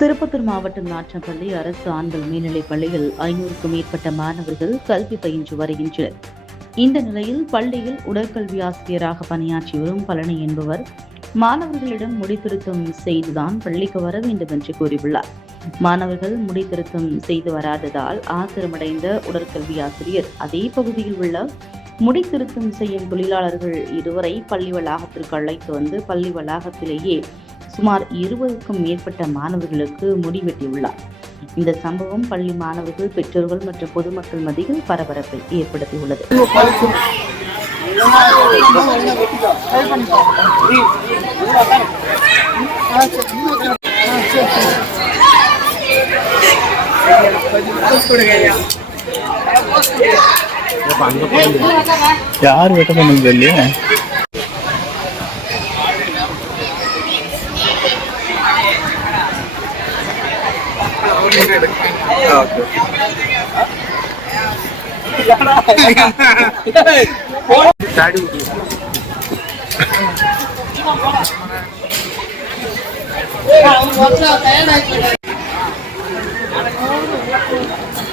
திருப்பத்தூர் மாவட்டம் நாற்றம்பள்ளி அரசு ஆண்கள் மேல்நிலைப் பள்ளியில் 500க்கும் மேற்பட்ட மாணவர்கள் கல்வி பயின்று வருகின்றனர். இந்த நிலையில் பள்ளியில் உடற்கல்வி ஆசிரியராக பணியாற்றி வரும் பழனி என்பவர் மாணவர்களிடம் முடித்திருத்தம் செய்துதான் பள்ளிக்கு வர வேண்டும் என்று கூறியுள்ளார். மாணவர்கள் முடித்திருத்தம் செய்து வராததால் ஆத்திரமடைந்த உடற்கல்வி ஆசிரியர் அதே பகுதியில் உள்ள முடித்திருத்தம் செய்யும் தொழிலாளர்கள் இருவரை பள்ளி வளாகத்திற்கு அழைத்து வந்து பள்ளி வளாகத்திலேயே சுமார் 20க்கும் மேற்பட்ட மாணவர்களுக்கு முடிவெட்டியுள்ளார். இந்த சம்பவம் பள்ளி மாணவர்கள், பெற்றோர்கள் மற்றும் பொதுமக்கள் மத்தியில் பரபரப்பை ஏற்படுத்தியுள்ளது. யார் வெட்ட பண்ணுங்க இல்லையா?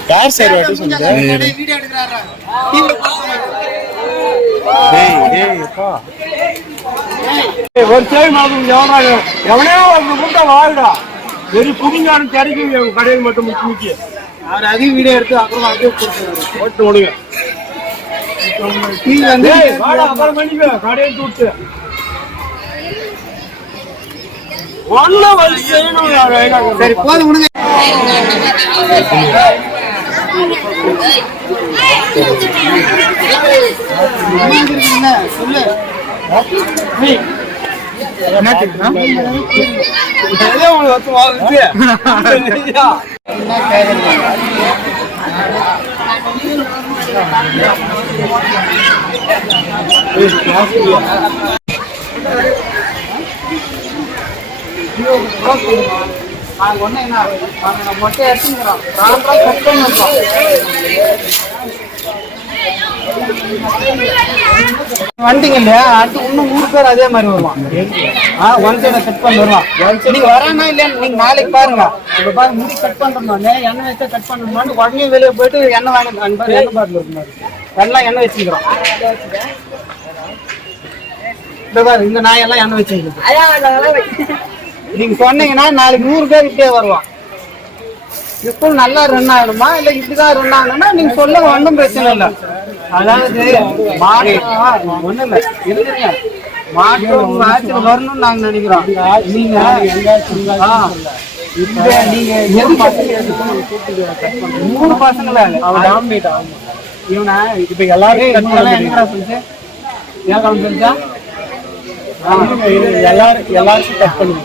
யார் சார் வெட்ட சொன்னது? ஒரு சேவை எவனையோ முட்டை வாழுடா ஒரு புதிங்கான கிடைக்கும் கடையில் மட்டும் முக்கிய அவர் அதிக வீடியோ எடுத்து அப்புறம் அப்படியே போட்டு விடுங்க. அப்புறம் பண்ணிக்க கடையை தூட்டு ஒன்ன வந்து செய்யணும். சரி போதும் விடுங்க. சொல்லு ஒண்ணு என்ன மொட்டை எடுத்துக்கிறோம் வண்டிங்க இல்லையா அடுத்து இன்னும் 3 பேர் அதே மாதிரி வருவான். ஒன் சைட கட் பண்ணி வருவான். நீங்க வரானா இல்லையா நீங்க நாளைக்கு பாருங்க. இப்ப பாருங்க முடி கட் பண்றோம்னு எண்ணெய் வச்சா கட் பண்ணணும்னு உடனே வெளியே போயிட்டு எண்ணெய் வாங்கி எண்ணெய் பாட்டில் இருக்குமாரு எல்லாம் எண்ணெய் வச்சுக்கிறோம். இந்த பாரு இந்த நாயெல்லாம் எண்ணெய் வச்சுக்கிறோம். நீங்க சொன்னீங்கன்னா நாளைக்கு 100 பேர் இப்படியே வருவான். இப்போ நல்லா ரன் ஆகணுமா இல்ல இப்படிதான் ரன் ஆகணும்னா நீங்க சொல்லுங்க, ஒன்றும் பிரச்சனை இல்லை. அதாவது மாற்றம் ஒண்ணும் இல்லை இருக்குங்க, மாற்றம் ஆட்சியில் வரணும்னு நாங்க நினைக்கிறோம். நீங்க நீங்க 3 பசங்கள இவனை இப்ப எல்லாரும் சொல்லிச்சு ஏன் கிளம்பி சொல்லிச்சா எல்லாருக்கும் கட் பண்ணுங்க.